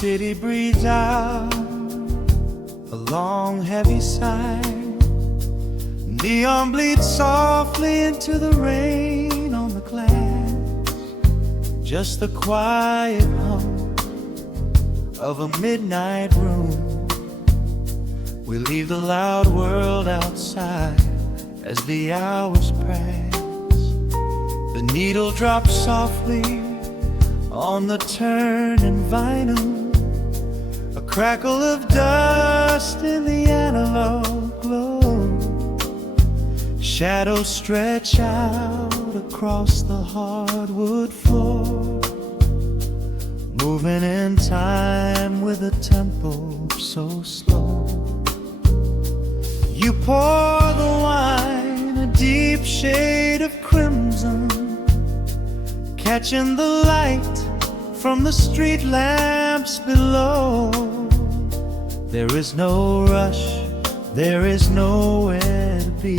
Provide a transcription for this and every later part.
city breathes out a long heavy sigh. Neon bleeds softly into the rain on the glass. Just the quiet hum of a midnight room. We leave the loud world outside as the hours pass. The needle drops softly on the turning vinyl. A crackle of dust in the analog glow. Shadows stretch out across the hardwood floor, moving in time with a tempo so slow. You pour the wine, a deep shade of crimson, catching the light from the street lamps below. There is no rush, there is nowhere to be.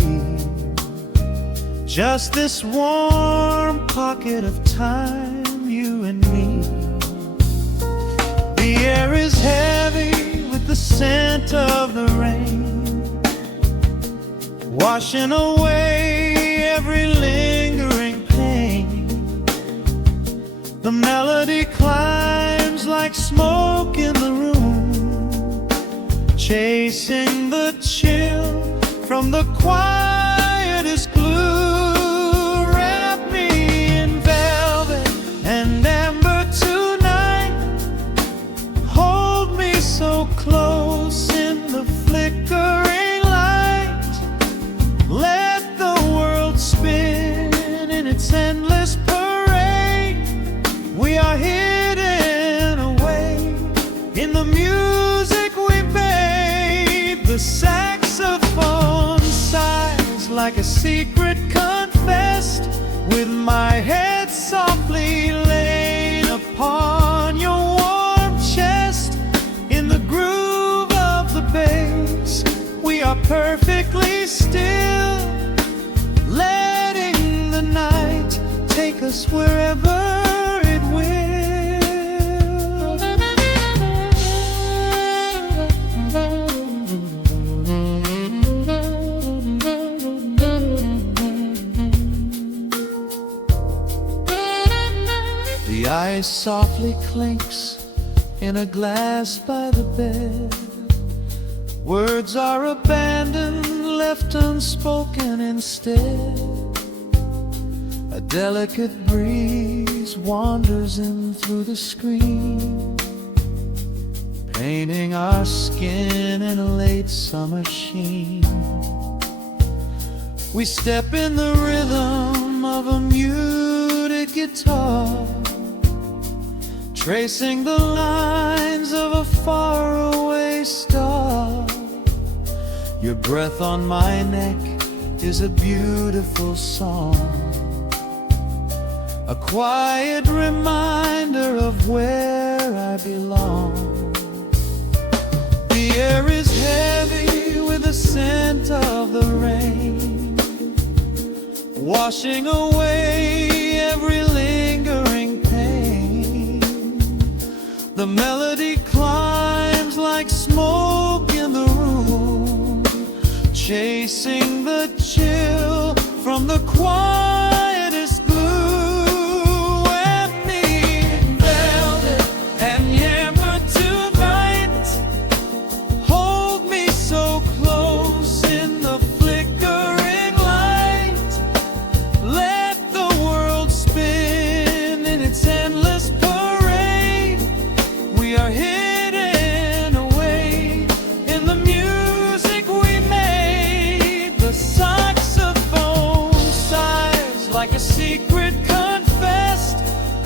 Just this warm pocket of time, you and me. The air is heavy with the scent of the rain, washing away every lingering pain. The melody climbs like smoke in the room, chasing the chill from the quietest glue. Wrap me in velvet and amber tonight. Hold me so close in the flickering light. Let the world spin in its endless parade. We are hidden away in the music we made. The saxophone sighs like a secret confessed, with my head softly laid upon your warm chest. In the groove of the bass, we are perfectly still, letting the night take us wherever it will. The ice softly clinks in a glass by the bed. Words are abandoned, left unspoken instead. A delicate breeze wanders in through the screen, painting our skin in a late summer sheen. We step in the rhythm of a muted guitar, tracing the lines of a faraway star. Your breath on my neck is a beautiful song, a quiet reminder of where I belong. The air is heavy with the scent of the rain, washing away every lingering pain. The melody climbs like smoke in the room, chasing the chill from the quietest glue. Wrap me in velvet and amber tonight. Hold me so close in the flickering light. Let the world spin in its endless parade. We are hidden away in the music we made. The saxophone sighs like a secret confessed,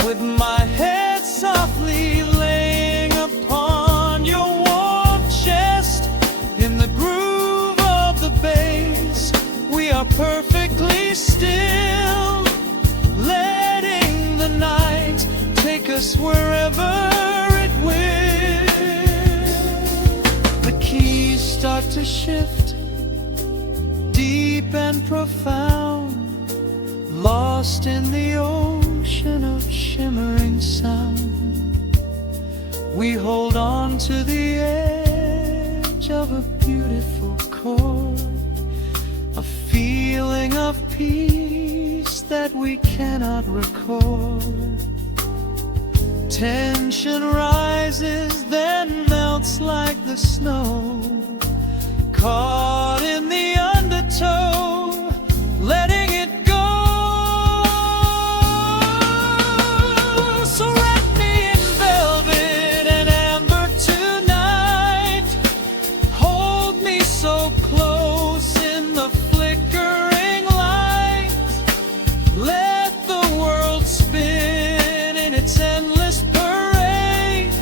with my head softly laying upon your warm chest. In the groove of the bass, we are perfectly still, letting the night take us wherever it will. The keys start to shift, deep and profound, lost in the ocean of shimmering sound. We hold on to the edge of a beautiful chord, a feeling of peace that we cannot record. Tension rises, then melts like the snow, caught in the undertow, letting it go. So wrap me in velvet and amber tonight, hold me so close in the flickering light, let the world spin in its endless parade.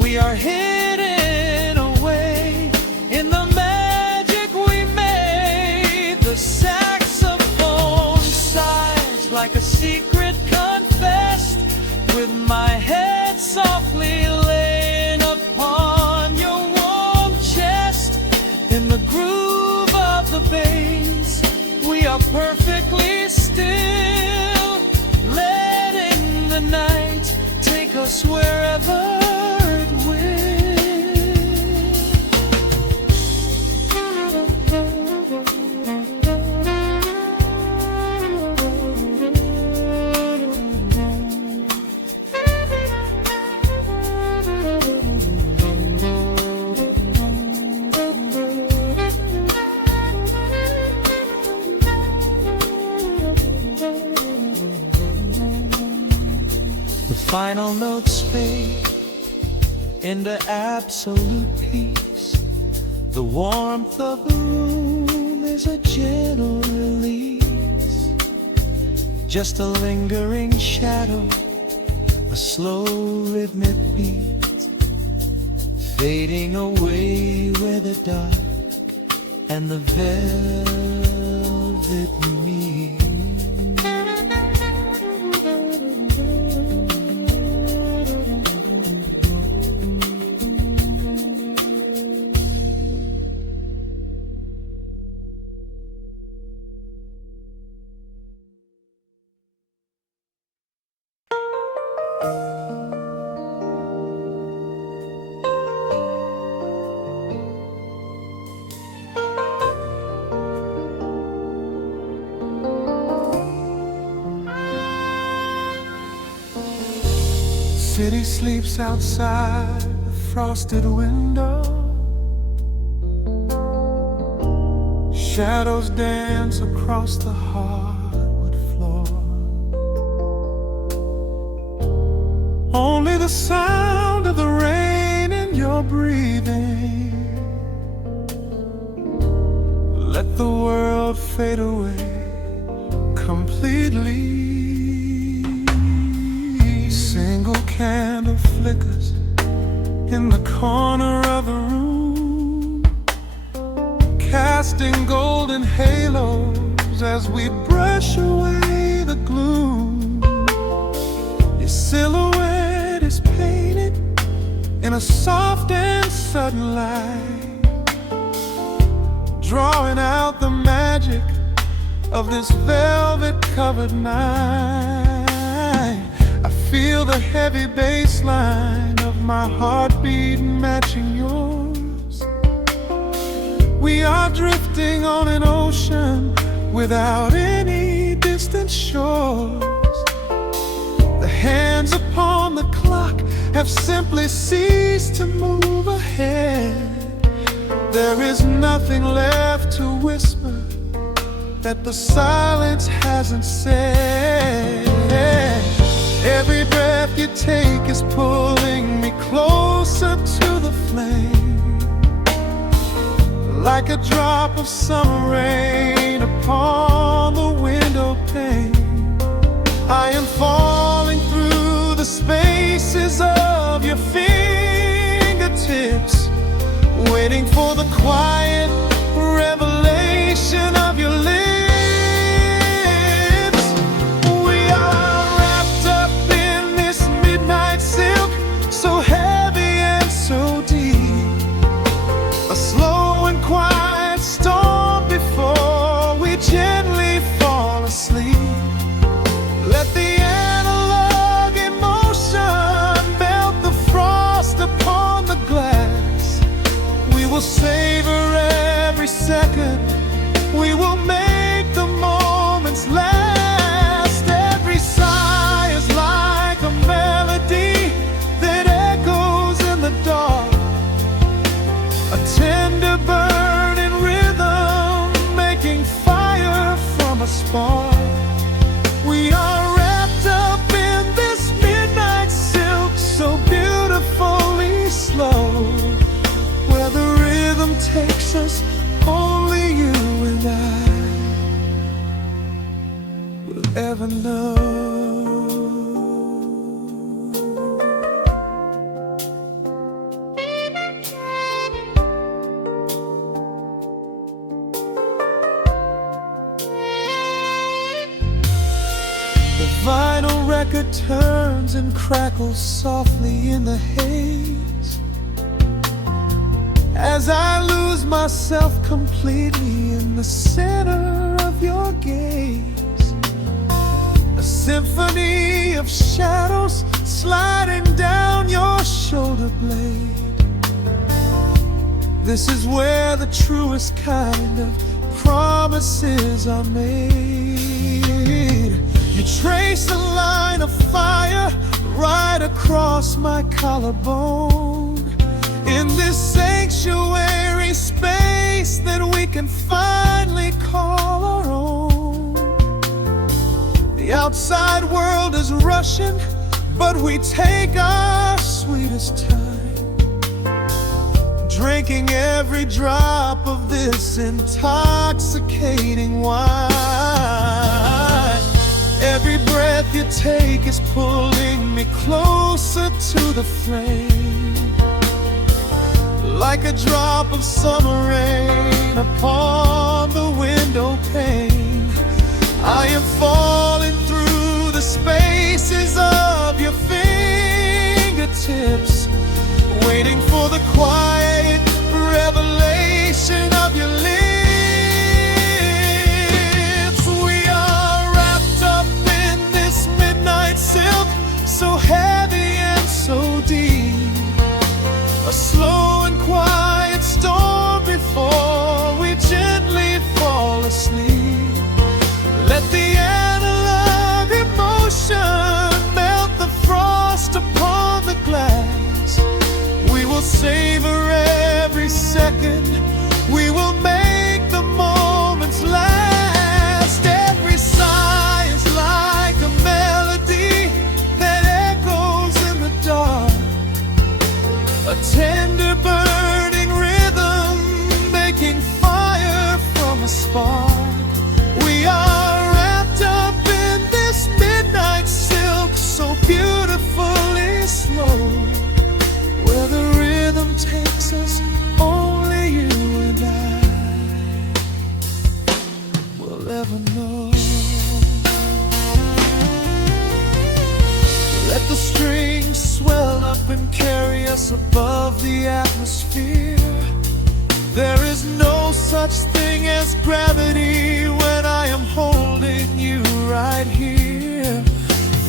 We are hidden away in the magic we made. The saxophone sighs like a secret confessed, with my head softly laying upon your warm chest. In the groove of the bass, we are perfectly still, letting the night take us wherever it will. The final notes fade into absolute peace. The warmth of the room is a gentle release, just a lingering shadow, a slow rhythmic beat, fading away where the dark and the velvet meet. City sleeps outside the frosted window, shadows dance across the hardwood floor. Only the sound of the rain in your breathing, let the world fade away completely. Single candle flickers in the corner of the room, casting golden halos as we brush away the gloom. Your silhouette is painted in a soft and sudden light, drawing out the magic of this velvet-covered night. I feel the heavy bass line of my heartbeat matching yours. We are drifting on an ocean without any distant shores. The hands upon the clock have simply ceased to move ahead. There is nothing left to whisper that the silence hasn't said. Every breath you take is pulling me closer to the flame, like a drop of summer rain upon the window pane. I am falling through the spaces of your fingertips, waiting for the quiet revelation of your lips. So heavy and so deep, a slow and quiet storm before we gently fall asleep. Let the analog emotion melt the frost We will make the moments last. Every sigh is like a melody that echoes in the dark, a tender burning rhythm making fire from a spark. We are wrapped up in this midnight silk, so beautifully slow. Where the rhythm takes us, only you and I will ever know. The vinyl record turns and crackles softly in the haze as I lose myself completely in the center of your gaze. A symphony of shadows sliding down your shoulder blade. This is where the truest kind of promises are made. You trace a line of fire right across my collarbone. In this sanctuary space that we can finally call our own. The outside world is rushing, but we take our sweetest time, drinking every drop of this intoxicating wine. Every breath you take is pulling me closer to the flame, like a drop of summer rain upon the window pane. I am falling through the spaces of your fingertips, waiting for the quiet revelation of your lips. We are wrapped up in this midnight silk, so heavy and so deep. A slow and quiet storm before we gently fall asleep. Let the analog emotion melt the frost upon the glass. We will savor every second. We will make the moments last. Every sigh is like a melody that echoes in the dark, a tender burning rhythm making fire from a spark. We are wrapped up in this midnight silk, so beautifully slow. Where the rhythm takes us, only you and I will ever know. Let the strings swell up and carry us above the atmosphere. There is no such thing as gravity when I am holding you right here.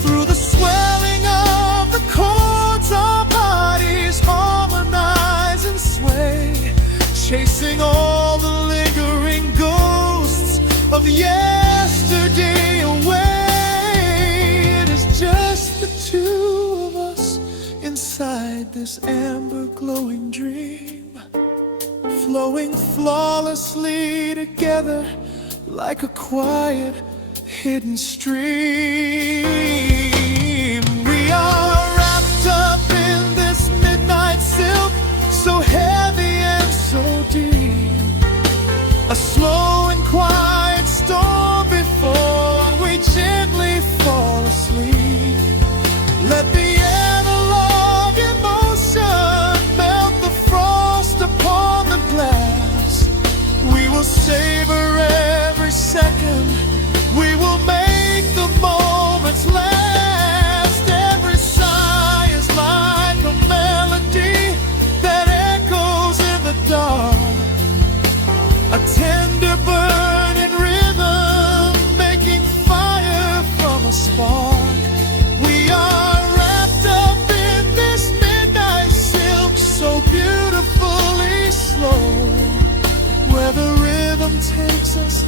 Through the swelling of the chords, our bodies harmonize and sway, chasing all the lingering ghosts of yesterday away. It is just the two of us inside this amber glowing dream, flowing flawlessly together like a quiet hidden stream. We are wrapped up in this midnight silk, so heavy and so deep. A slow and quiet storm before we gently fall asleep. Let the analog emotion melt the frost upon the glass. We will savor every second. We will make the moments last. Every sigh is like a melody that echoes in the dark, a tender burning rhythm making fire from a spark. We are wrapped up in this midnight silk, so beautifully slow. Where the rhythm takes us,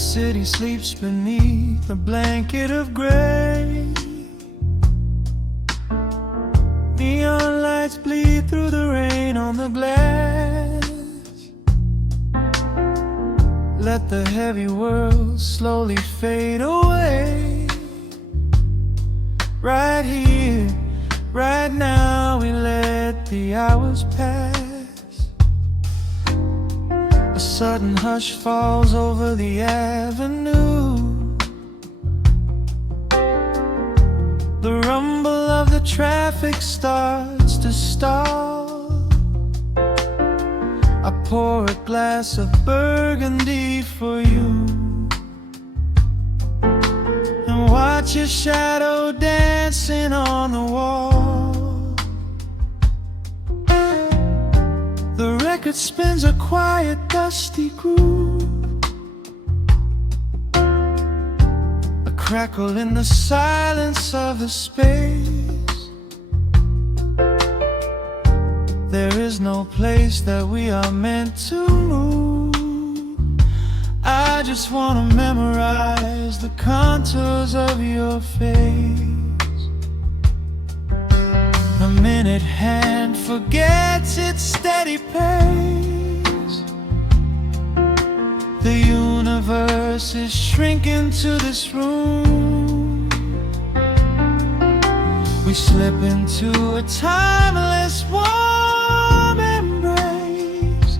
city sleeps beneath a blanket of gray. Neon lights bleed through the rain on the glass. Let the heavy world slowly fade away. Right here, right now, we let the hours pass. A sudden hush falls over the avenue. The rumble of the traffic starts to stall. I pour a glass of burgundy for you and watch your shadow dancing on the wall. The record spins a quiet, dusty groove. A crackle in the silence of the space. There is no place that we are meant to move. I just wanna memorize the contours of your face. A minute hand forgets its steady pace. The universe is shrinking to this room. We slip into a timeless warm embrace,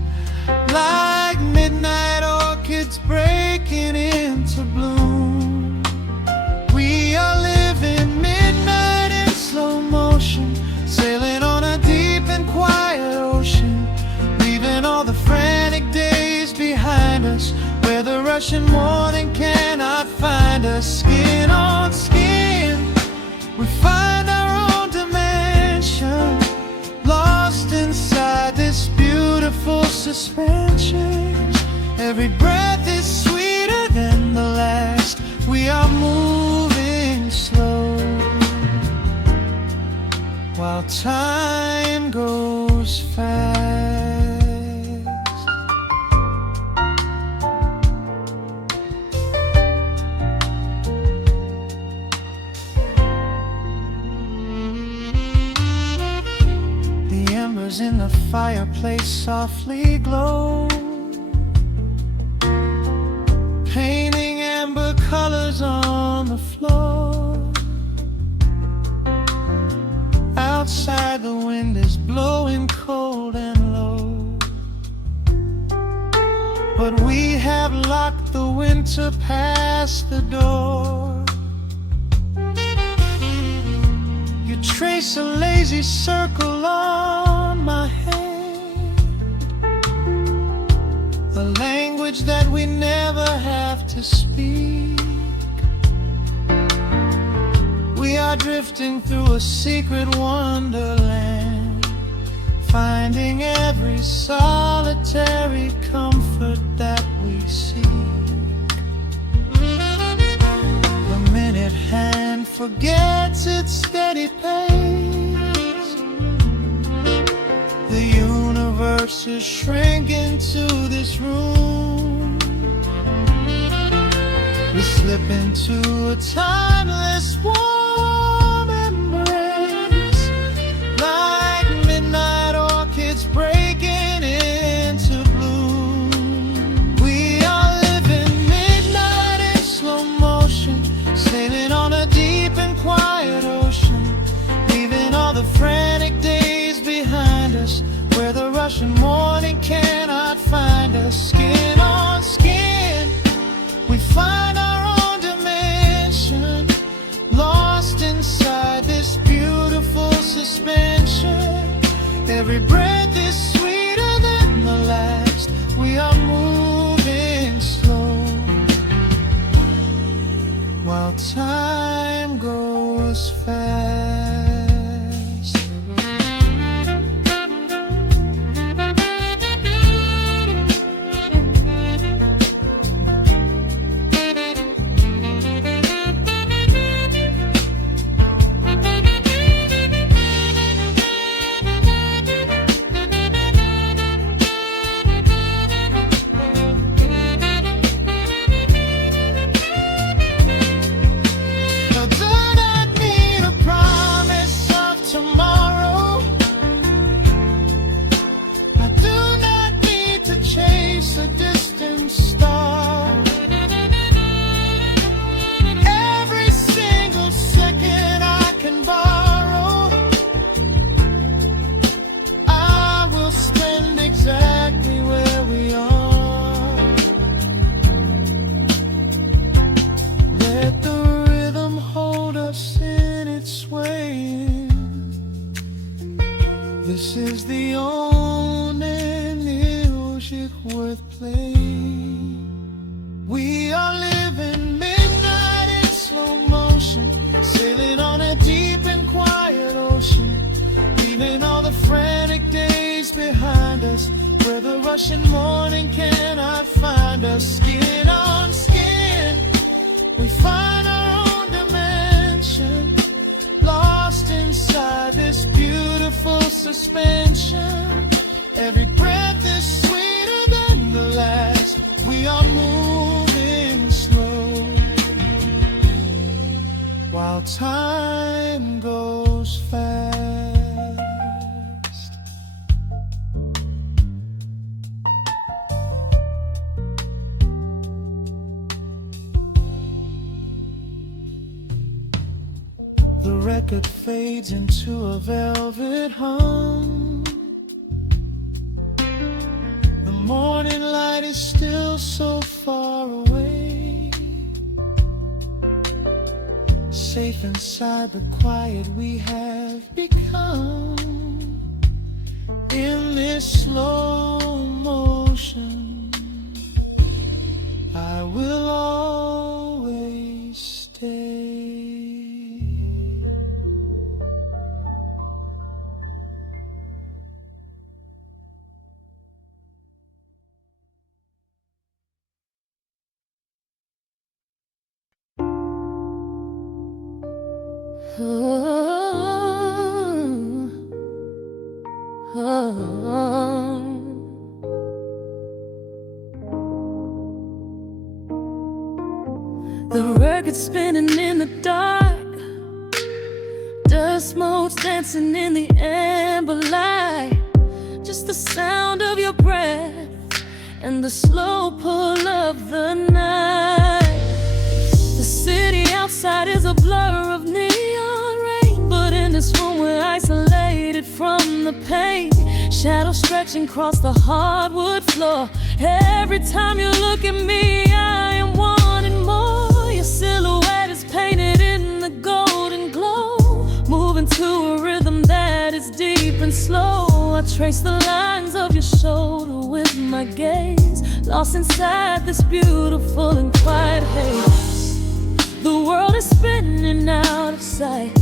like midnight orchids breaking into bloom. We are living midnight in slow motion, sailing on a deep and quiet ocean, leaving all the frantic days behind us, where the rushing morning cannot find us. Skin on skin, we find our own dimension, lost inside this beautiful suspension. Every breath is sweeter than the last. We are moving slow, while time goes fast. The embers in the fireplace softly glow, painting amber colors on the floor. Outside the wind is blowing cold and low, but we have locked the winter past the door. You trace a lazy circle on my hand, a language that we never have to speak. We are drifting through a secret wonderland, finding every solitary comfort that we seek. The minute hand forgets its steady pace. The universe is shrinking to this room. We slip into a timeless warm embrace, like midnight orchids breaking into bloom. We are living midnight in slow motion, sailing on a deep and quiet ocean, leaving all the frantic days behind us, where the rushing morning cannot find us. Skin on skin, we find our own dimension, lost inside this beautiful suspension. Every breath is sweeter than the last. We are moving slow, while time goes fast. This is the only music worth playing. We are living midnight in slow motion, sailing on a deep and quiet ocean, leaving all the frantic days behind us, where the rushing morning cannot find us. Skin on skin, we find our own dimension, lost inside this beautiful suspension. Every breath is sweeter than the last. We are moving slow, while time goes fast. The record fades into a velvet hum. The morning light is still so far away. Safe inside the quiet we have become. In this slow motion, I will always stay. The record spinning in the dark, dust motes dancing in the amber light. Just the sound of your breath and the slow pull of the night. The city outside is a blur of neon rain, but in this room we're isolated from the pain. Shadows stretching across the hardwood floor. Every time you look at me, I am wanting more. Your silhouette is painted in the golden glow, moving to a rhythm that is deep and slow. I trace the lines of your shoulder with my gaze, lost inside this beautiful and quiet haze. The world is spinning out of sight.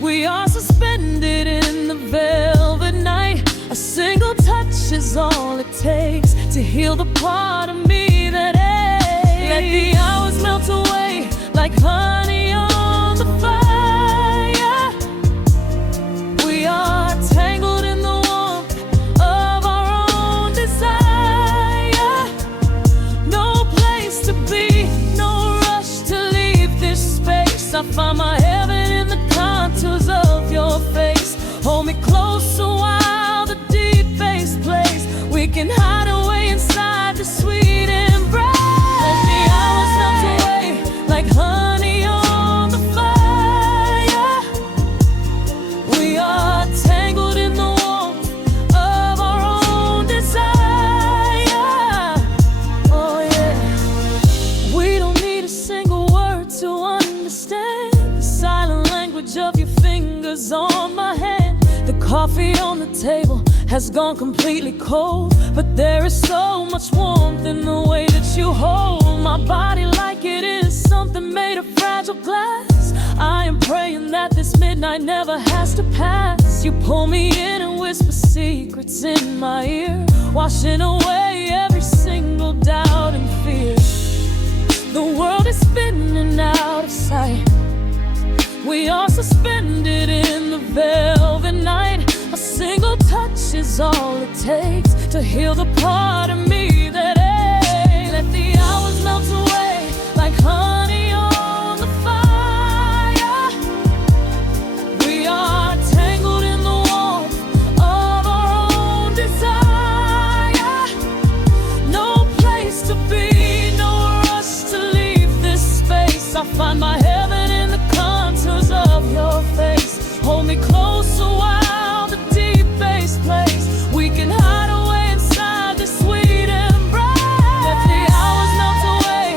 We are suspended in the velvet night. A single touch is all it takes to heal the part of me that aches. Let the hours melt away like honey on the fire. We are tangled in the warmth of our own desire. No place to be, no rush to leave this space. I find my heaven in the contours of your face. Hold me closer while the deep bass plays. We can hide away inside the sweet embrace. Let the hours melt away like honey on the fire. We are tangled in the warmth of our own desire. Oh yeah. We don't need a single word to understand the silent language of your fingers on my hand. The coffee on the table has gone completely cold, but there is so much warmth in the way that you hold my body like it is something made of fragile glass. I am praying that this midnight never has to pass. You pull me in and whisper secrets in my ear, washing away every single doubt and fear. The world is spinning out of sight. We are suspended in the velvet night. A single touch is all it takes to heal the part of me that aches. Let the hours melt away like honey on the fire. We are tangled in the warmth of our own desire. No place to be, no rush to leave this space. I find my heaven in the contours of your face. Hold me closer while the deep bass plays. We can hide away inside this sweet embrace. Let the hours melt away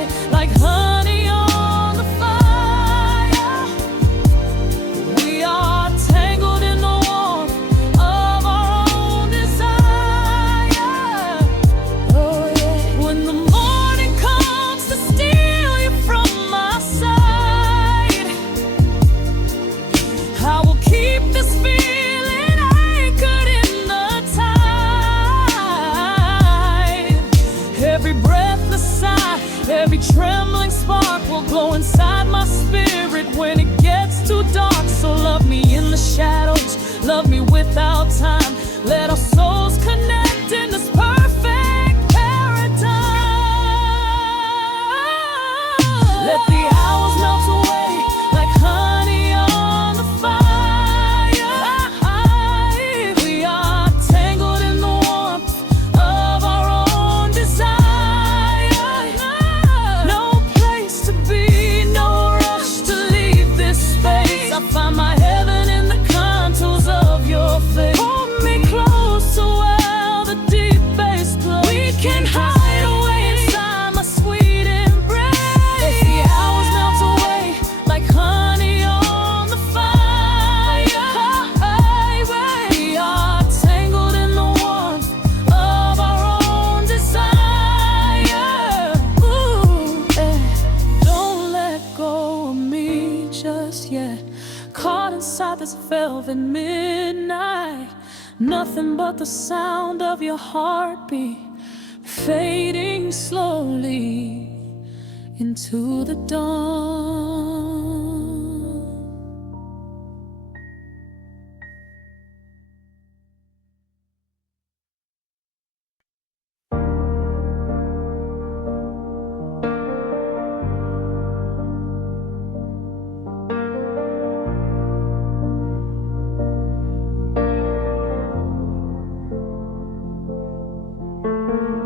will glow inside my spirit when it gets too dark. So love me in the shadows, love me without time. Let our souls connect in this perfect paradise. Let the hours melt away like honey on the fire. We are tangled in the warmth of our own desire. No place to be, no rush to leave this space. I find my heaven in the contours of your face. Hold me close so well the deep bass plays. We can hide away inside my sweet embrace. Let the hours melt away like honey on the fire. We are tangled in the warmth of our own desire. Ooh, don't let go of me just yet. Caught inside this velvet midnight. Nothing but the sound of your heartbeat fading slowly into the dawn.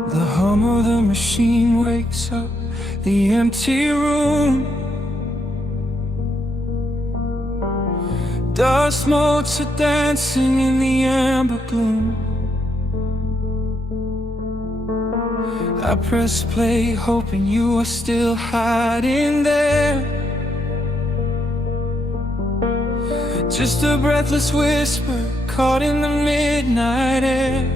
The hum of the machine wakes up the empty room. Dust motes are dancing in the amber gloom. I press play, hoping you are still hiding there. Just a breathless whisper caught in the midnight air.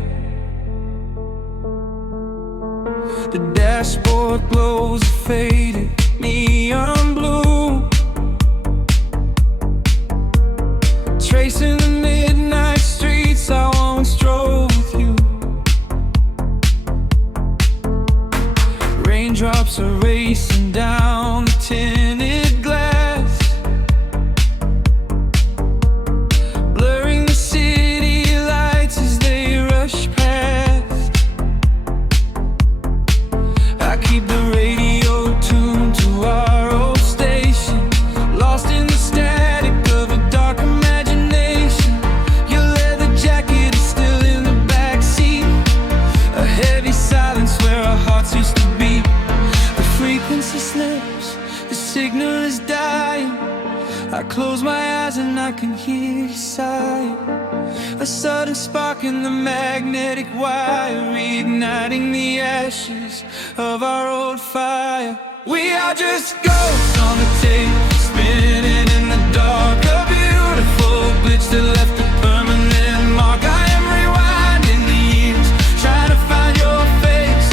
The dashboard glows a faded neon blue, tracing the midnight streets I once drove with you. Raindrops are racing down the tinted glass, blurring the city lights as they rush past. I keep the radio tuned to our old station, lost in the static of a dark imagination. Your leather jacket is still in the backseat, a heavy silence where our hearts used to beat. The frequency slips, the signal is dying. I close my eyes and I can hear you sighing. A sudden spark in the magnetic wire, reigniting the ashes of our old fire. We are just ghosts on the tape, spinning in the dark. A beautiful glitch that left a permanent mark. I am rewinding the years, trying to find your face,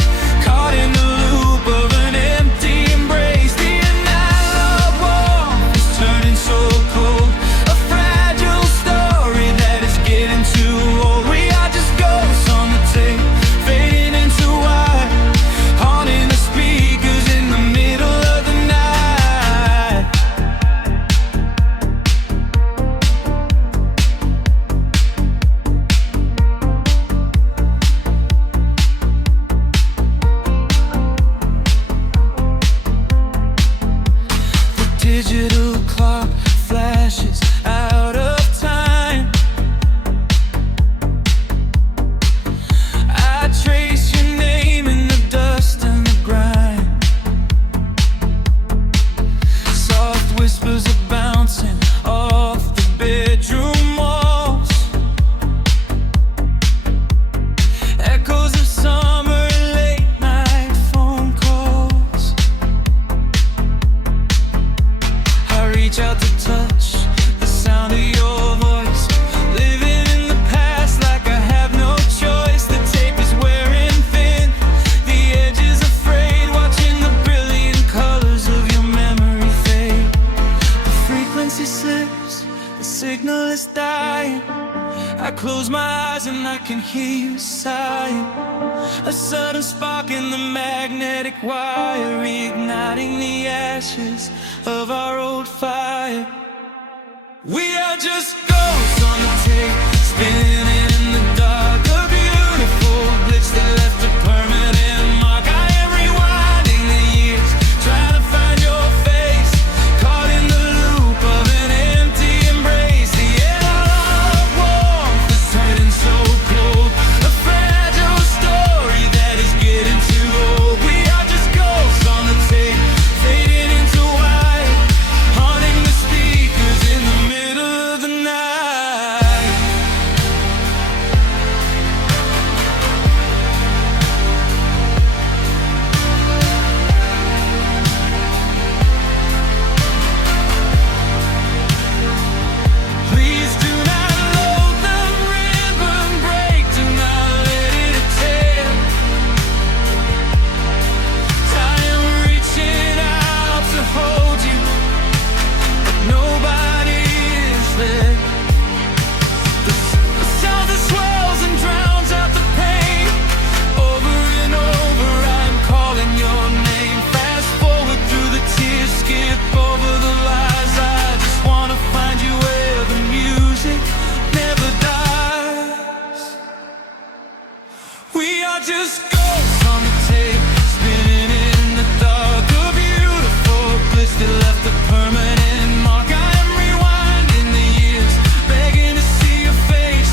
caught in the loop of an empty embrace. The analog warmth is turning so cold, a fragile story that is getting too old. We are just ghosts on the tape, fading into white, haunting the speakers in the middle of the night. and I can hear you sighing. A sudden spark in the magnetic wire, igniting the ashes of our old fire. We are just ghosts on the tape, spinning in the dark. A beautiful glitch that left a permanent mark. I am rewinding the years, trying to find your face, caught in the loop of an empty embrace. The air of warmth is turning so cold, a fragile story that is getting too old. We are just ghosts on the tape, fading into white, haunting the speakers in the middle of the night. Please do not load the ribbon break, do not let it tear. I am reaching out to hold you, but nobody is there. The sound that swells and drowns out the pain. Over and over I'm calling your name. Fast forward through the tears, skip over the lies. I just wanna find you where the music never dies. We are just ghosts on the tape, spinning in the dark. A beautiful glitch that left a permanent mark. I am rewinding the years, begging to see your face,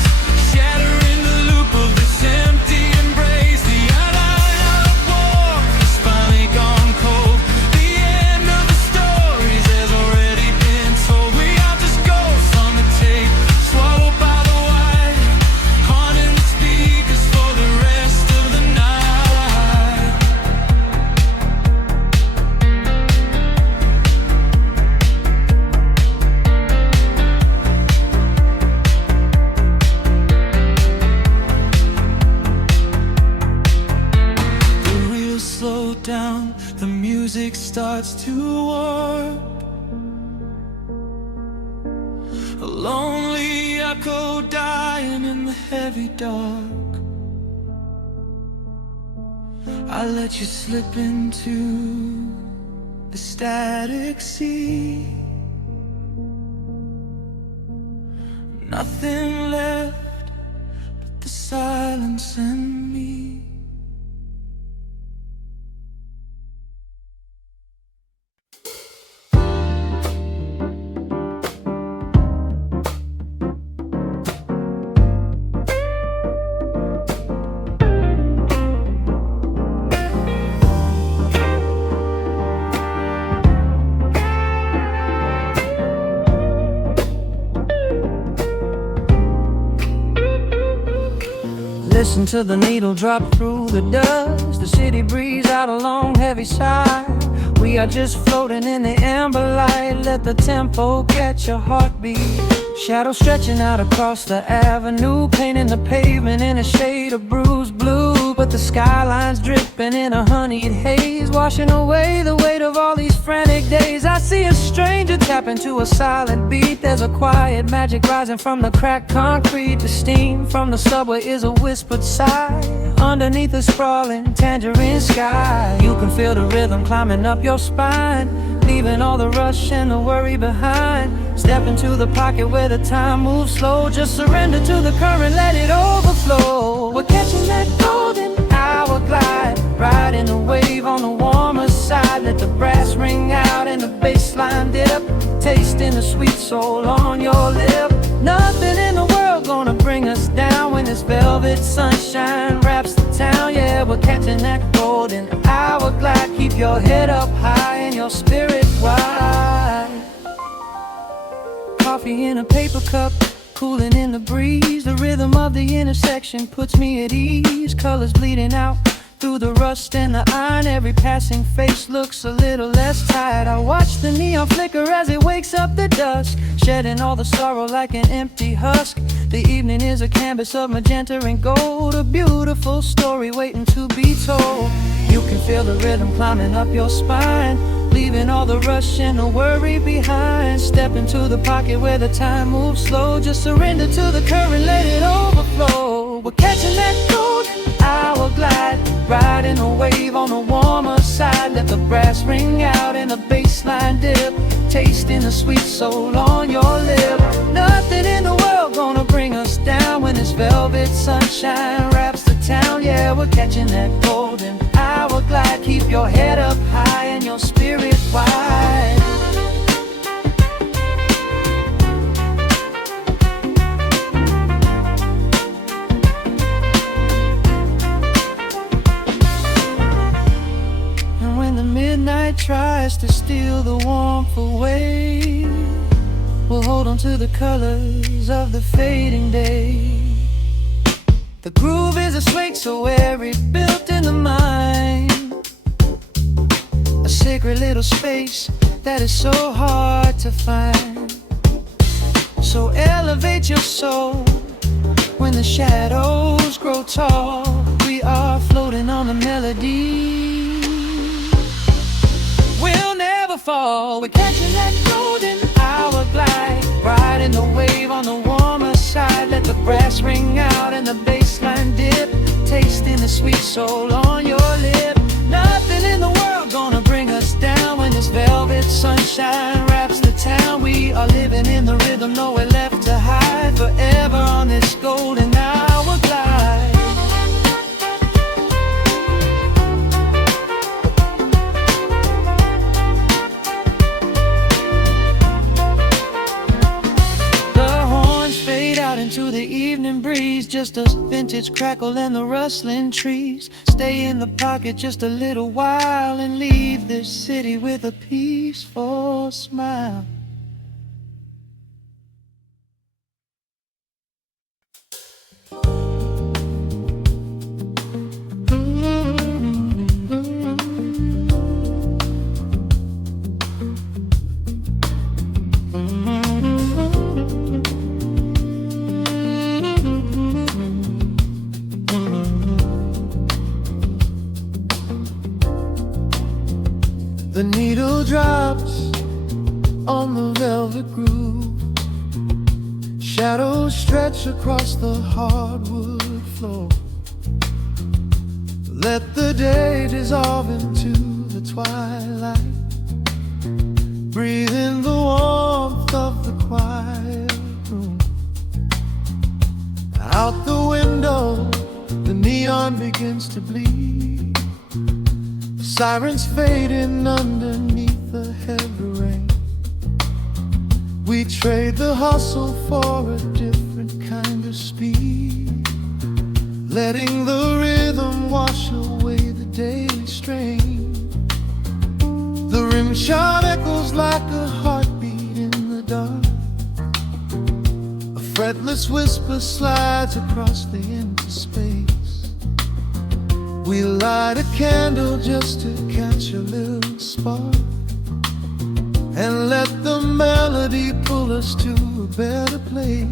shattering the loop of this empty embrace. The outline of warmth has finally gone cold. The end of the stories has already been told. We are just ghosts on the tape, swallowed by the wire, haunting the speakers for the rest of the night. The reels slow down, the music starts to warp. A lonely echo dying in the heavy dark. I let you slip into the static sea. Nothing left but the silence and me. Listen to the needle drop through the dust. The city breeze out a long heavy sigh. We are just floating in the amber light. Let the tempo catch your heartbeat. Shadows stretching out across the avenue, painting the pavement in a shade of bruised blue. But the skyline's dripping in a honeyed haze, washing away the weight of all these frantic days. I see a stranger tap into a silent beat. There's a quiet magic rising from the cracked concrete. The steam from the subway is a whispered sigh underneath the sprawling tangerine sky. You can feel the rhythm climbing up your spine, leaving all the rush and the worry behind. Step into the pocket where the time moves slow. Just surrender to the current, let it overflow. We're catching that golden hour glide, riding the wave on the warmer side. Let the brass ring out and the bass line dip, tasting the sweet soul on your lip. Nothing in the world gonna bring us down when this velvet sunshine wraps the town. Yeah, we're catching that golden hour glide. Keep your head up high and your spirit wide. Coffee in a paper cup, cooling in the breeze. The rhythm of the intersection puts me at ease. Colors bleeding out through the rust and the iron. Every passing face looks a little less tired. I watch the neon flicker as it wakes up the dusk, shedding all the sorrow like an empty husk. The evening is a canvas of magenta and gold, a beautiful story waiting to be told. You can feel the rhythm climbing up your spine, leaving all the rush and the worry behind. Step into the pocket where the time moves slow. Just surrender to the current, let it overflow. We're catching that golden hour glide, riding a wave on the warmer side. Let the brass ring out and the bass line dip, tasting the sweet soul on your lip. Nothing in the world gonna bring us down when this velvet sunshine wraps the town. Yeah, we're catching that golden hour glide. Keep your head up high and your spirit wide. Midnight tries to steal the warmth away, we'll hold on to the colors of the fading day. The groove is a swing so airy, built in the mind, a sacred little space that is so hard to find. So elevate your soul when the shadows grow tall. We are floating on the melody, we'll never fall. We're catching that golden hour glide, riding the wave on the warmer side. Let the brass ring out and the bass line dip, tasting the sweet soul on your lip. Nothing in the world gonna bring us down when this velvet sunshine wraps the town. We are living in the rhythm, nowhere left to hide, forever on this golden hour glide. Into the evening breeze, just a vintage crackle and the rustling trees. Stay in the pocket just a little while and leave this city with a peaceful smile. The needle drops on the velvet groove, shadows stretch across the hardwood floor. Let the day dissolve into the twilight, breathe in the warmth of the quiet room. Out the window, the neon begins to bleed, sirens fading underneath the heavy rain. We trade the hustle for a different kind of speed, letting the rhythm wash away the daily strain. The rim shot echoes like a heartbeat in the dark, a fretless whisper slides across the empty space. We light a candle just to catch a little spark, and let the melody pull us to a better place.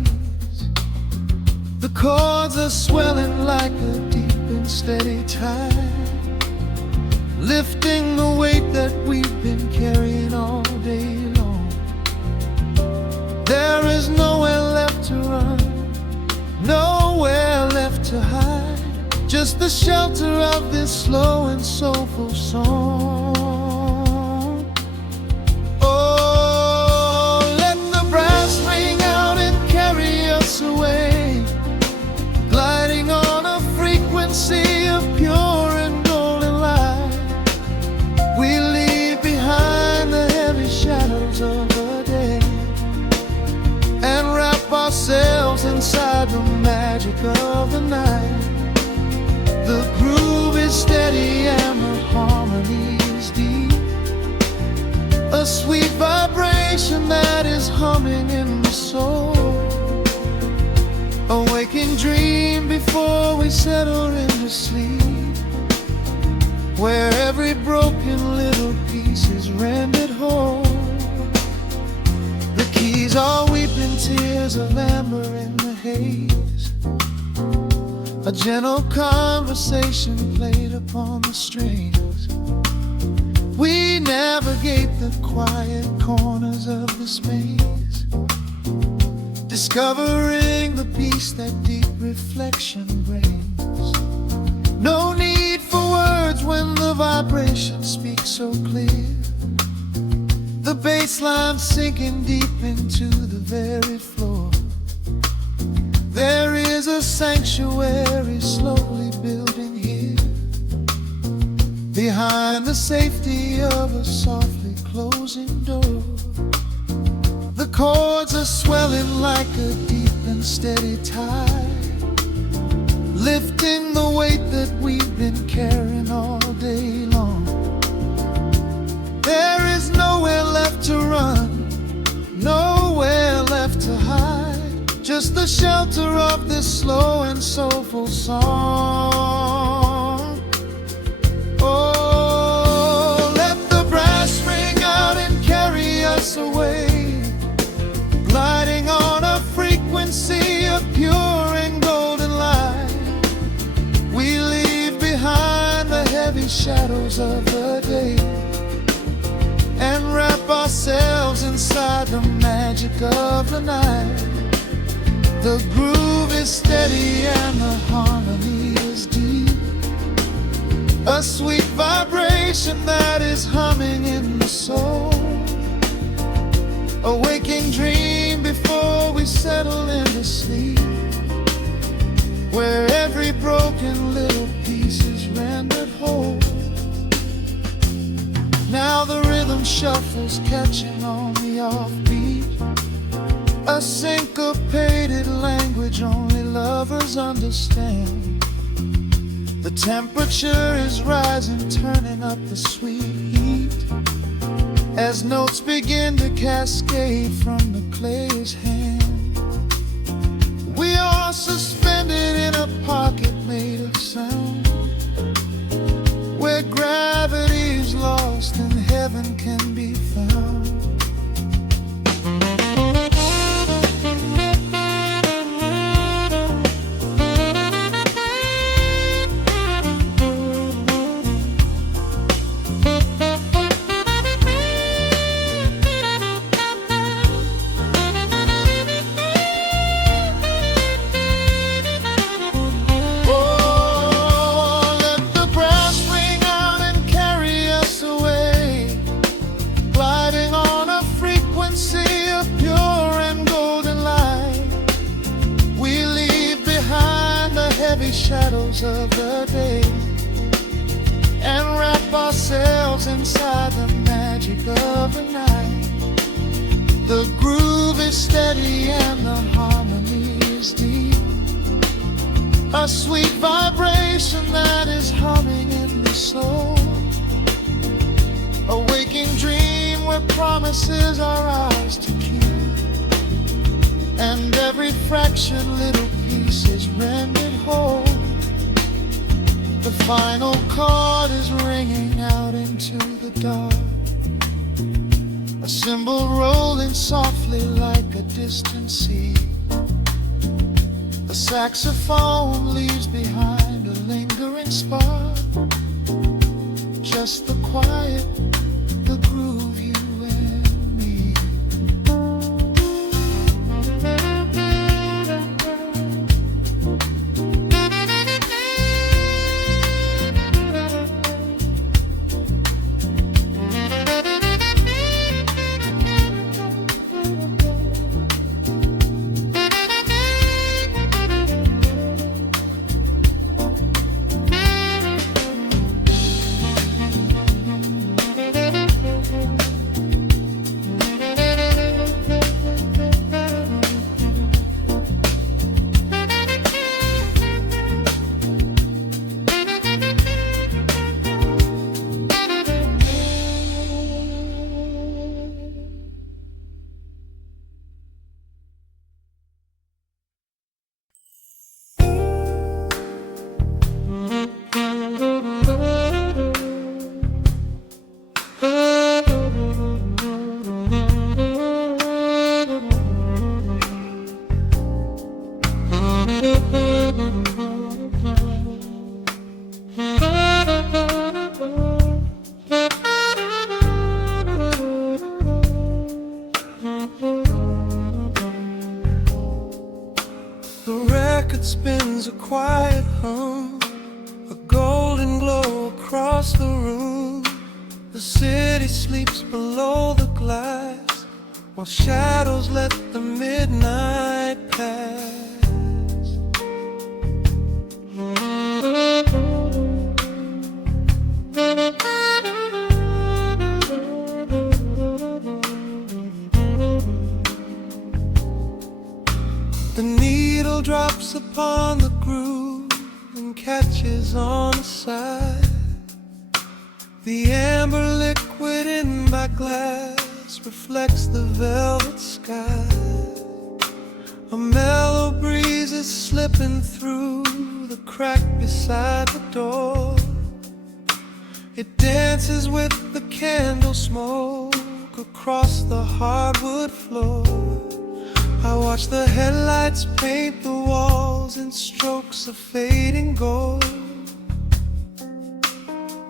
The chords are swelling like a deep and steady tide, lifting the weight that we've been carrying all day long. There is nowhere left to run, nowhere left to hide, just the shelter of this slow and soulful song. Oh, let the brass ring out and carry us away, gliding on a frequency of pure and golden light. We leave behind the heavy shadows of the day and wrap ourselves inside the magic of the night. The groove is steady and the harmony is deep, a sweet vibration that is humming in the soul, a waking dream before we settle into sleep, where every broken little piece is rendered whole. The keys are weeping tears of amber in the haze, a gentle conversation played upon the strings. We navigate the quiet corners of this maze, discovering the peace that deep reflection rings. No need for words when the vibration speaks so clear. The bass line sinking deep into the very floor. There is a sanctuary slowly building here, behind the safety of a softly closing door. The chords are swelling like a deep and steady tide, lifting the weight that we've been carrying all day long. There is nowhere left to run, nowhere left to hide, just the shelter of this slow and soulful song. Oh, let the brass ring out and carry us away, gliding on a frequency of pure and golden light. We leave behind the heavy shadows of the day and wrap ourselves inside the magic of the night. The groove is steady and the harmony is deep, a sweet vibration that is humming in the soul, a waking dream before we settle into sleep, where every broken little piece is rendered whole. Now the rhythm shuffles, catching on the offbeat, a syncopated language only lovers understand. The temperature is rising, turning up the sweet heat, as notes begin to cascade from the clay's hand. We are suspended in a pocket made of sound, where gravity is lost and heaven can be found. Shadows of the day and wrap ourselves inside the magic of the night. The groove is steady and the harmony is deep, a sweet vibration that is humming in the soul, a waking dream where promises are ours to keep, and every fraction little piece is rendered whole. The final chord is ringing out into the dark, a cymbal rolling softly like a distant sea. A saxophone leaves behind a lingering spark, just the quiet, the groove, you and me. hum, a golden glow across the room. The city sleeps below the glass, while shadows let the midnight pass. The needle drops upon the groove and catches on the side. The amber liquid in my glass reflects the velvet sky. A mellow breeze is slipping through the crack beside the door. It dances with the candle smoke across the hardwood floor. I watch the headlights paint the walls in strokes of fading gold.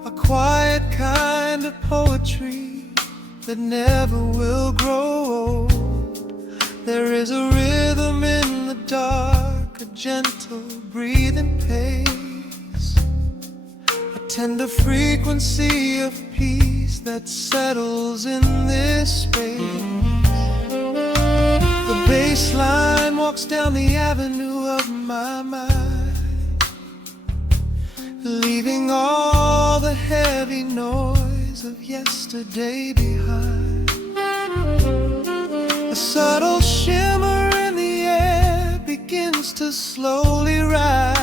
A quiet kind of poetry that never will grow old. There is a rhythm in the dark, a gentle breathing pace, a tender frequency of peace that settles in this space. The bass line walks down the avenue of my mind, leaving all the heavy noise of yesterday behind. A subtle shimmer in the air begins to slowly rise.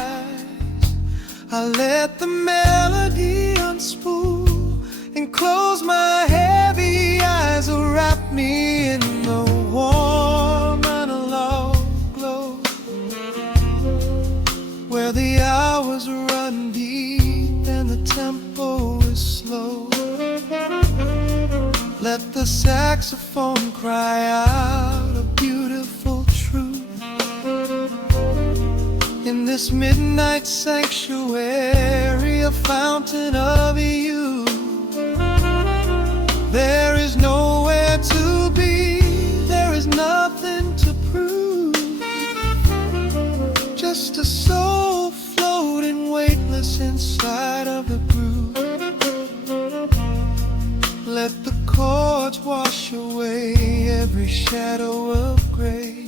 I let the melody unspool and close my heavy eyes, wrap me in the warm analog glow, where the hours run deep and the tempo is slow. Let the saxophone cry out a beautiful truth in this midnight sanctuary, a fountain of youth. There is nowhere to be, there is nothing to prove, just a soul floating weightless inside of the groove. Let the chords wash away every shadow of gray.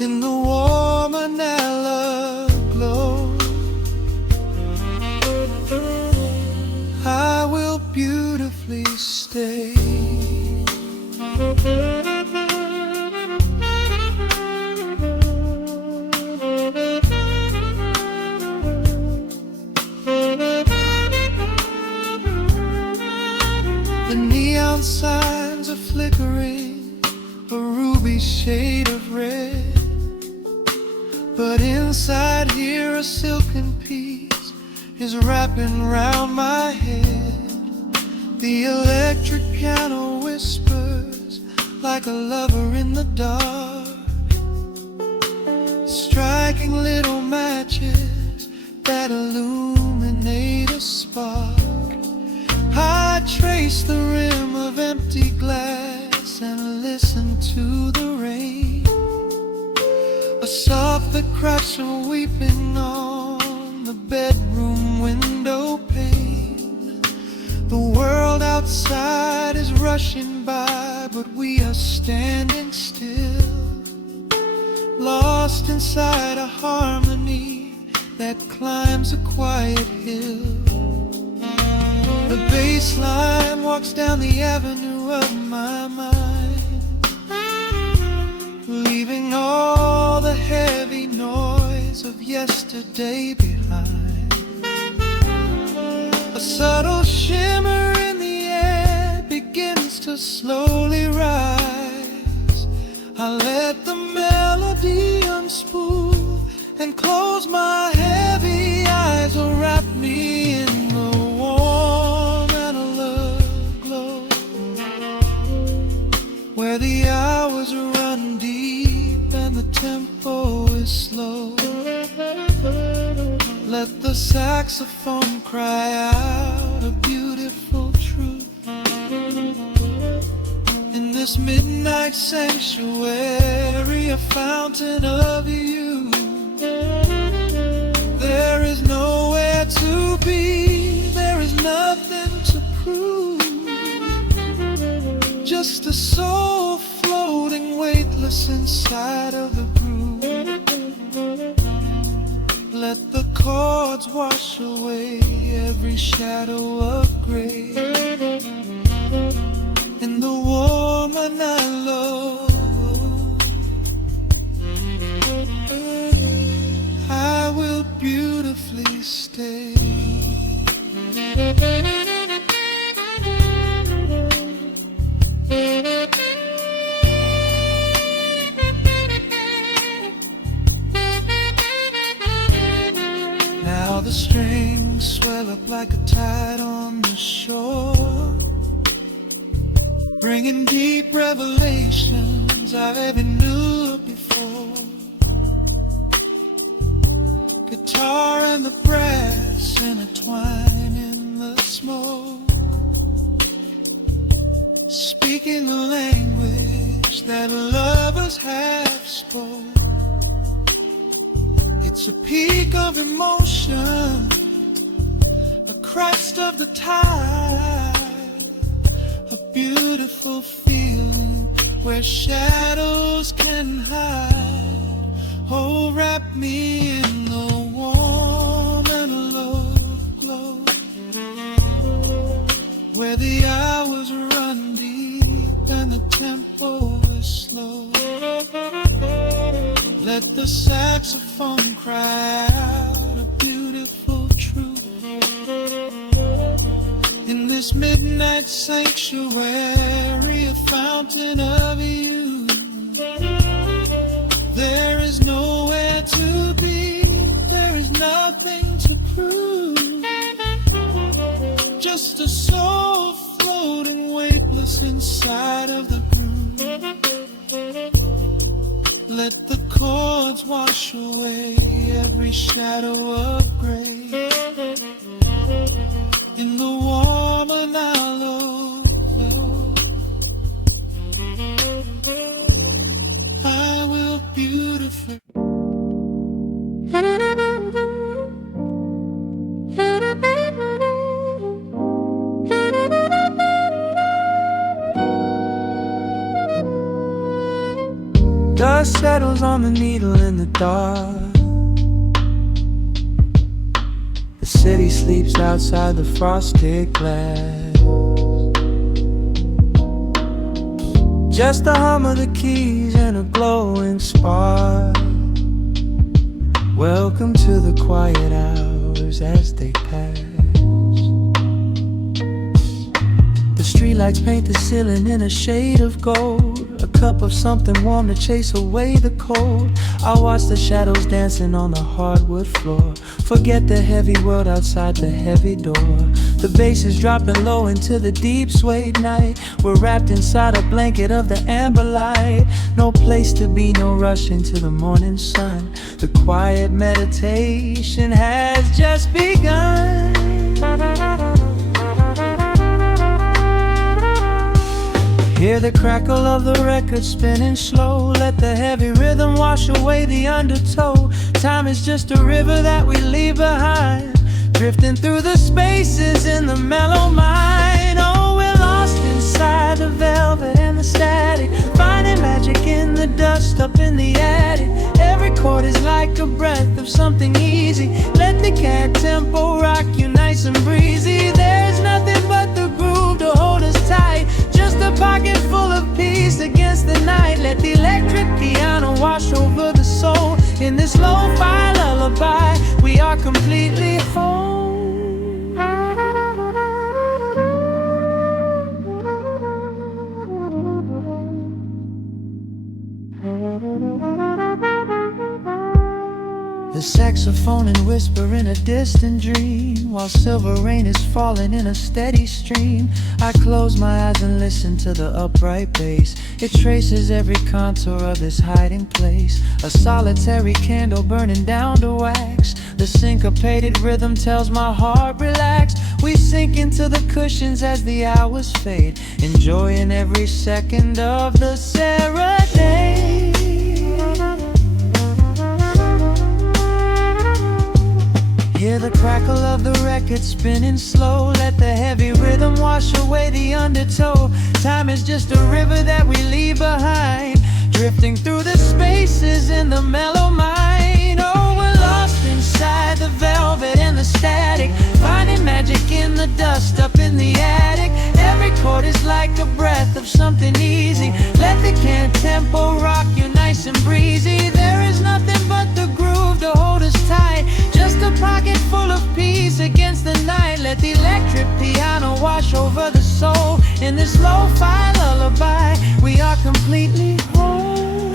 In the warm analog glow, I will beautifully stay. The neon signs are flickering, a ruby shade of red, but inside here a silken peace is wrapping round my head. The electric piano whispers like a lover in the dark, striking little matches that illuminate a spark. I trace the rim of empty glass and listen to the rain, a soft crash of weeping on the bedroom window pane. The world outside is rushing by, but we are standing still, lost inside a harmony that climbs a quiet hill. The bass line walks down the avenue of my mind, leaving all the heavy noise of yesterday behind. A subtle shimmer in the air begins to slowly rise. I let the melody unspool and close my heavy eyes, wrap me in the warm analog glow, where the hours run deep and the tempo is slow. Let the saxophone cry out a beautiful truth in this midnight sanctuary, a fountain of youth. prove. Just a soul floating weightless inside of the groove. Let the chords wash away every shadow of gray. In the woman I love, I will beautifully stay. Now the strings swell up like a tide on the shore, bringing deep revelations I never knew before. Guitar and the brass intertwine in the smoke, speaking a language that lovers have spoke. It's a peak of emotion, a crest of the tide, a beautiful feeling where shadows can hide. Oh, wrap me in the warm and love glow, where the hours run deep and the tempo is slow. Let the saxophone cry out a beautiful truth. In this midnight sanctuary, a fountain of youth. There is nowhere to be, there is nothing to prove. Just a soul floating weightless inside of the groove. Let the chords wash away every shadow of gray. In the warm and hollow, I will beautifully. Dust settles on the needle in the dark. The city sleeps outside the frosted glass. Just the hum of the keys and a glowing spark. Welcome to the quiet hours as they pass. The streetlights paint the ceiling in a shade of gold, a cup of something warm to chase away the cold. I watch the shadows dancing on the hardwood floor, forget the heavy world outside the heavy door. The bass is dropping low into the deep suede night. We're wrapped inside a blanket of the amber light. No place to be, no rush into the morning sun. The quiet meditation has just begun. Hear the crackle of the record spinning slow. Let the heavy rhythm wash away the undertow. Time is just a river that we leave behind, drifting through the spaces in the mellow mind. Oh, we're lost inside the velvet and the static, finding magic in the dust up in the attic. Every chord is like a breath of something easy. Let the cat tempo rock you nice and breezy. There's nothing but the groove to hold us tight, just a pocket full of peace against the night. Let the electric piano wash over the soul. In this lo-fi lullaby, we are completely home. The saxophone and whisper in a distant dream, while silver rain is falling in a steady stream. I close my eyes and listen to the upright bass. It traces every contour of this hiding place. A solitary candle burning down to wax. The syncopated rhythm tells my heart relax. We sink into the cushions as the hours fade, enjoying every second of the serenade. Hear hear the crackle of the record spinning slow. Let the heavy rhythm wash away the undertow. Time is just a river that we leave behind, drifting through the spaces in the mellow mind. Oh, we're lost inside the velvet and the static, finding magic in the dust up in the attic. Every chord is like a breath of something easy. Let the can tempo rock you nice and breezy. There is nothing but the groove to hold us tight, just a pocket full of peace against the night. Let the electric piano wash over the soul. In this lo-fi lullaby, we are completely whole.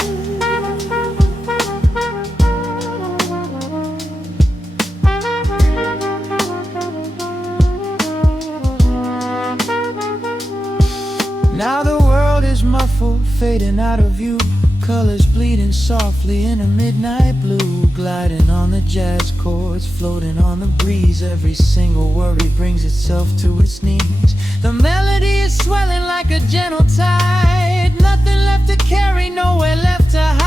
Now the world is muffled, fading out of view. Colors bleeding softly in a midnight blue, gliding on the jazz chords, floating on the breeze. Every single worry brings itself to its knees. The melody is swelling like a gentle tide, nothing left to carry, nowhere left to hide.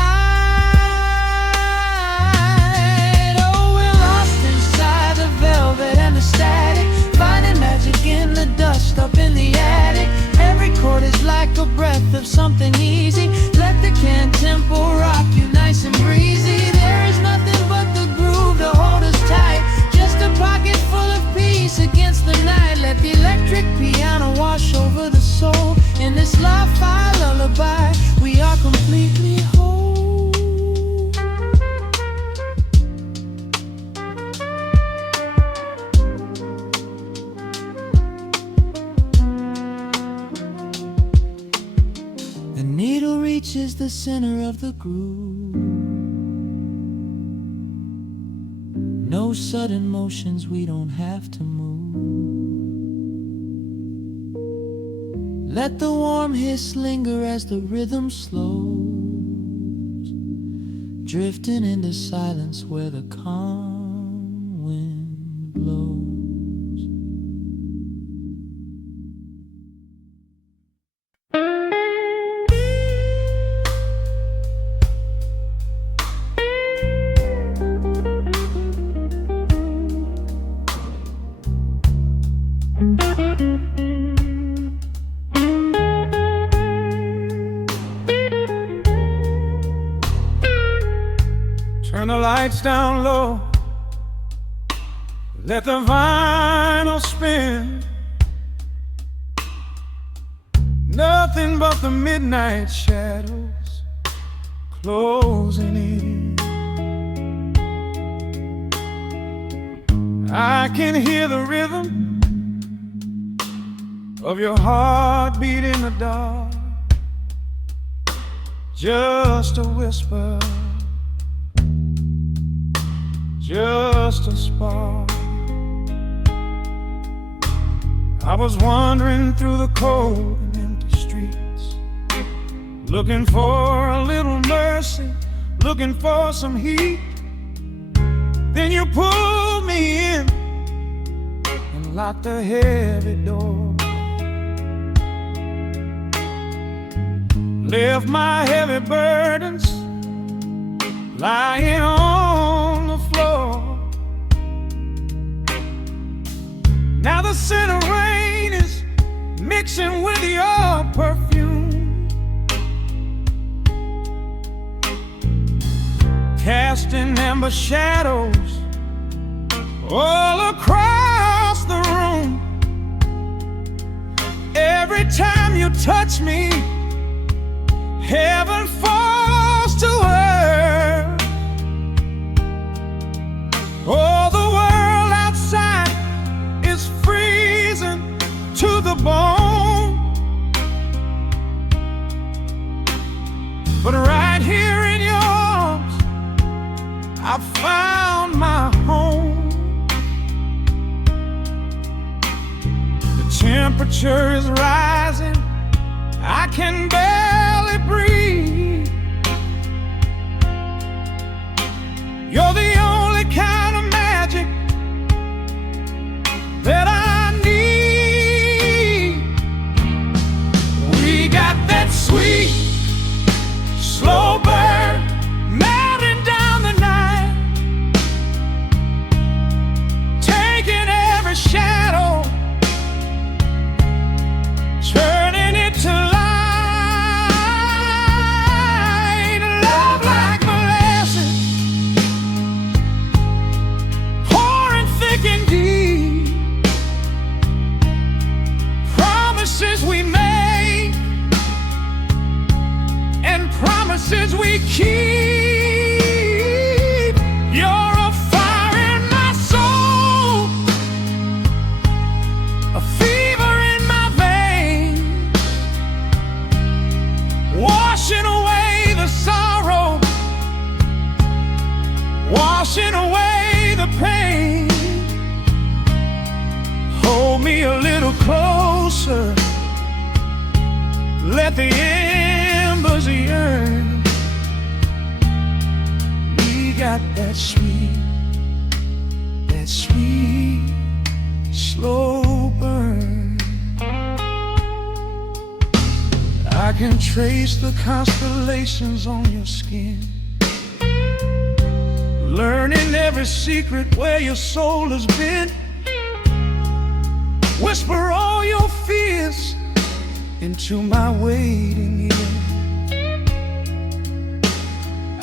Oh, we're lost inside the velvet and the static, finding magic in the dust up in the attic. Every chord is like a breath of something easy. Let the can tempo rock you nice and breezy. There is nothing but the groove to hold us tight, just a pocket full of peace against the night. Let the electric piano wash over the soul. In this lo-fi lullaby, we are completely whole. The needle reaches the center of the groove. No sudden motions, we don't have to move. Let the warm hiss linger as the rhythm slows, drifting into silence where the calm wind blows. Turn the lights down low, let the vinyl spin. Nothing but the midnight shadows closing in. I can hear the rhythm of your heartbeat in the dark, just a whisper, just a spark. I was wandering through the cold and empty streets, looking for a little mercy, looking for some heat. Then you pulled me in and locked the heavy door, left my heavy burdens lying on the floor. Now the scent of rain is mixing with your perfume, casting amber shadows all across the room. Every time you touch me, heaven falls to earth. Oh, the world outside is freezing to the bone, but right here in your arms I found my home. The temperature is rising, I can barely breathe. You're the only kind of magic that I need. We got that sweet, slow burn melting down the night. let the embers yearn. We got that sweet, slow burn. I can trace the constellations on your skin, learning every secret where your soul has been. Whisper all your fears into my waiting ear.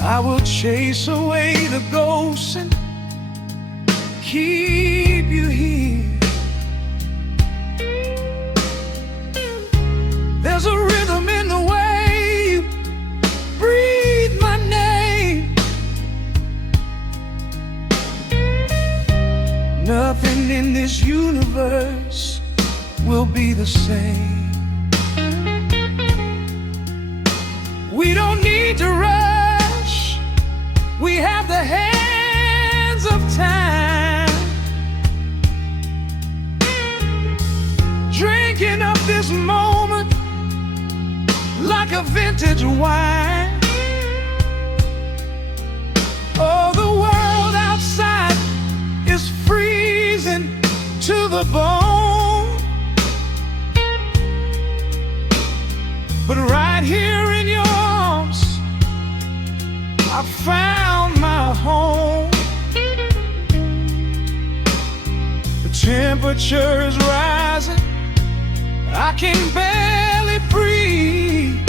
I will chase away the ghosts and keep you here. There's a rhythm in the way you breathe my name. Nothing in this universe will be the same. We don't need to rush. We have the hands of time, drinking up this moment like a vintage wine. Oh, the world outside is freezing to the bone, but right here in your arms I found my home. The temperature is rising, I can barely breathe.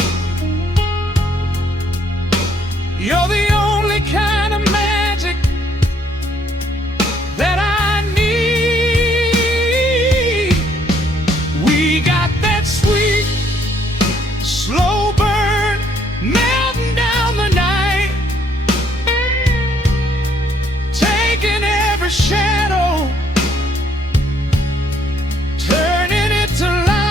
You're the only kind of magic that I need. We got that sweet, slow burn melting down the night, taking every shadow, turning it to light.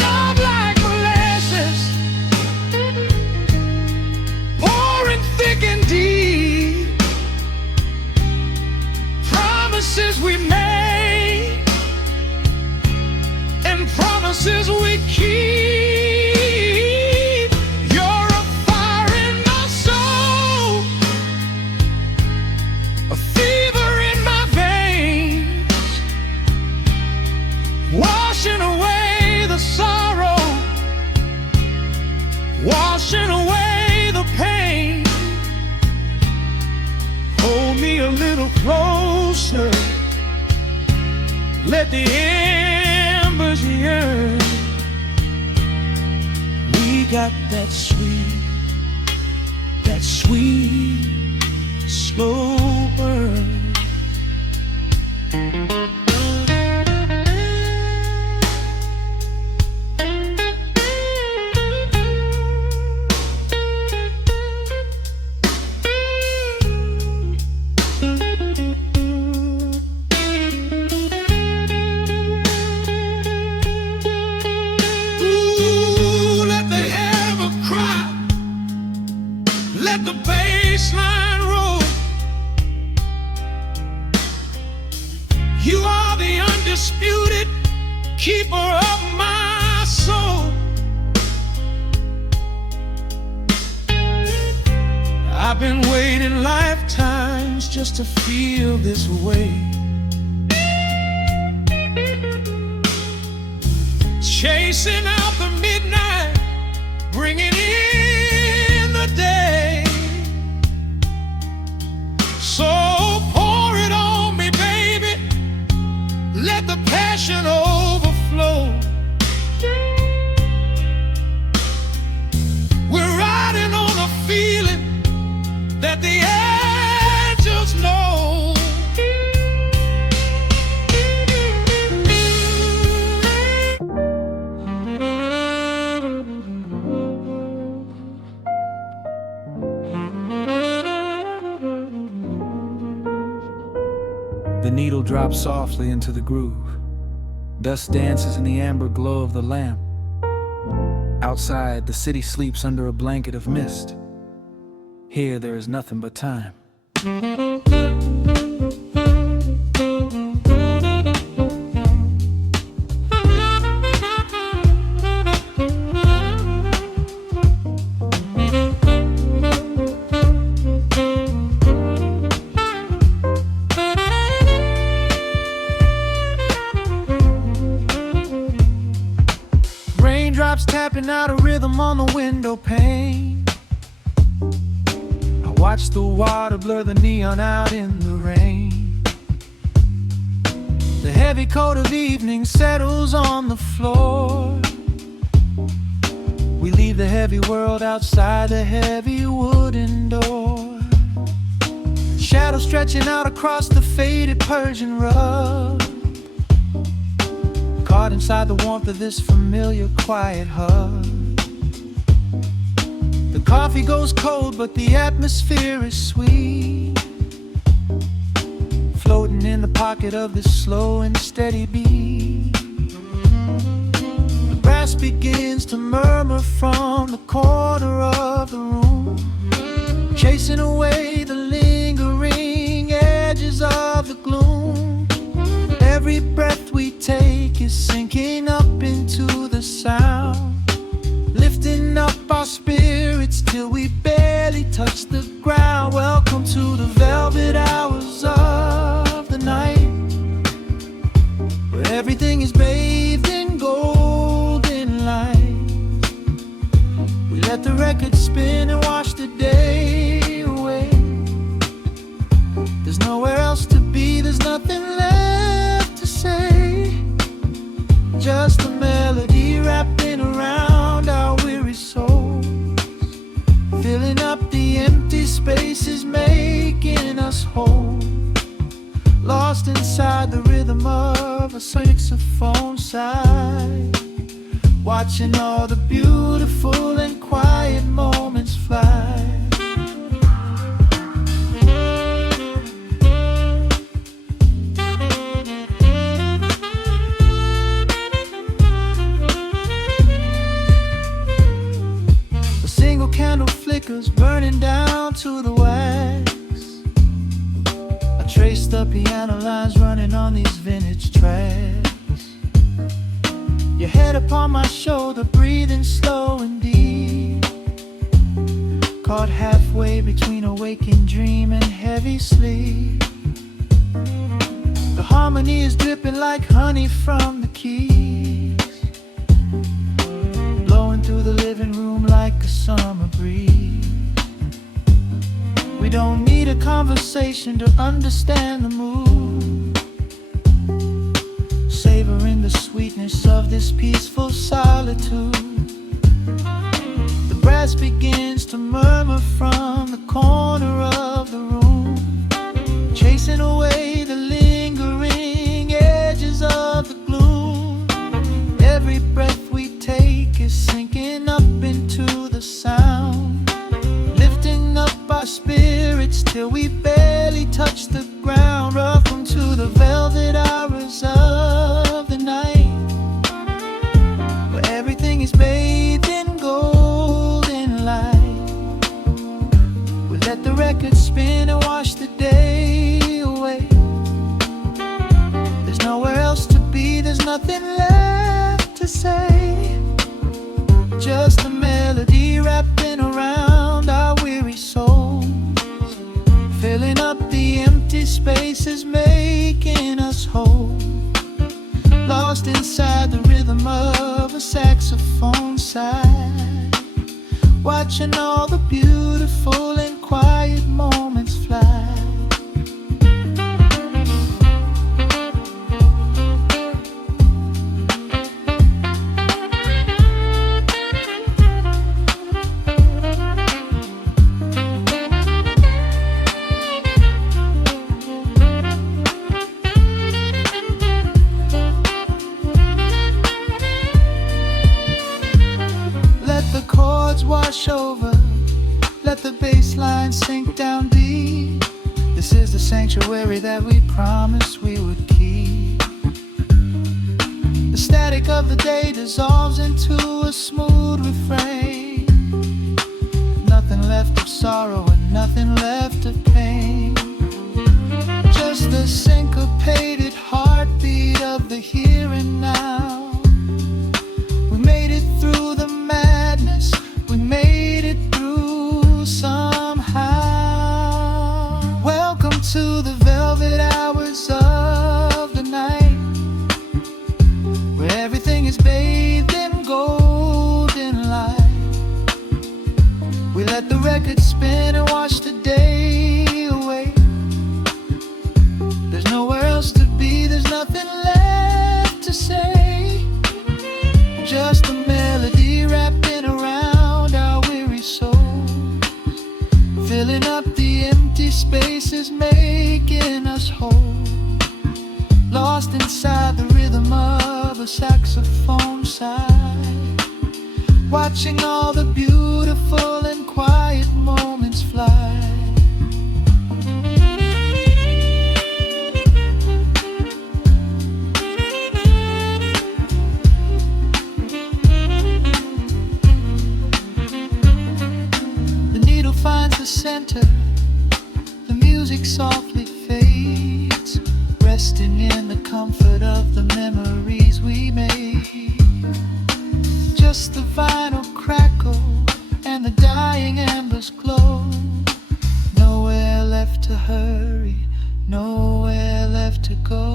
Love like molasses, pouring thick and deep. Promises we made and promises we keep. You're a fire in my soul, a fever in my veins, washing away the sorrow, washing away the pain. Hold me a little closer, let the embers yearn. We got that sweet, slow burn. Let the bass line roll. You are the undisputed keeper of my soul. I've been waiting lifetimes just to feel this way, chasing out the midnight, bringing in the day. So pour it on me, baby, let the passion overflow. We're riding on a feeling that the angels know. The needle drops softly into the groove. Dust dances in the amber glow of the lamp. Outside, the city sleeps under a blanket of mist. Here, there is nothing but time. Carving out a rhythm on the window pane. I watch the water blur the neon out in the rain. The heavy coat of evening settles on the floor. We leave the heavy world outside the heavy wooden door. Shadows stretching out across the faded Persian rug, caught inside the warmth of this familiar quiet hug. The coffee goes cold, but the atmosphere is sweet, floating in the pocket of this slow and steady beat. The brass begins to murmur from the corner of the room, chasing away the lingering edges of the gloom. Every breath we take is sinking up into the sound, lifting up our spirits till we barely touch the ground. Welcome to the velvet hours of the night, where everything is bathed in golden light. We let the record spin and wash the day away. There's nowhere else to be, there's nothing left to say. Just a melody wrapping around our weary souls, filling up the empty spaces, making us whole. Lost inside the rhythm of a saxophone sigh, watching all the beautiful and quiet moments fly. Candle flickers burning down to the wax. I trace the piano lines running on these vintage tracks. Your head upon my shoulder, breathing slow and deep, caught halfway between a waking dream and heavy sleep. The harmony is dripping like honey from the keys, blowing through the living room like a summer breeze. We don't need a conversation to understand the mood, savoring the sweetness of this peaceful solitude. The brass begins to murmur from the corner of the room, chasing away the lingering edges of the gloom. Every breath we take is sinking up into the sound, lifting up our spirits till we barely touch the ground. Welcome to the velvet hours of the night, where everything is bathed in golden light. We let the record spin and wash the day away. There's nowhere else to be, there's nothing left to say. Just a melody wrapping around our weary souls, filling up the empty spaces, making us whole. Lost inside the rhythm of a saxophone sigh, watching all the beautiful and quiet moments fly. Wash over, let the bass line sink down deep. This is the sanctuary that we promised we would keep. The static of the day dissolves into a smooth refrain. Nothing left of sorrow and nothing left of pain, just the syncopated heartbeat of the here and now. We made it through the madness, we made it through somehow. Welcome to the velvet hours of the night, where everything is bathed in golden could spin and watch the day away. There's nowhere else to be, there's nothing left to say. Just a melody wrapping around our weary souls, filling up the empty spaces, making us whole. Lost inside the rhythm of a saxophone sigh, watching all the beautiful and quiet moments fly. The needle finds the center, the music softly fades, resting in the comfort of the memories we made. Just the vinyl crackle and the dying embers glow. Nowhere left to hurry, nowhere left to go.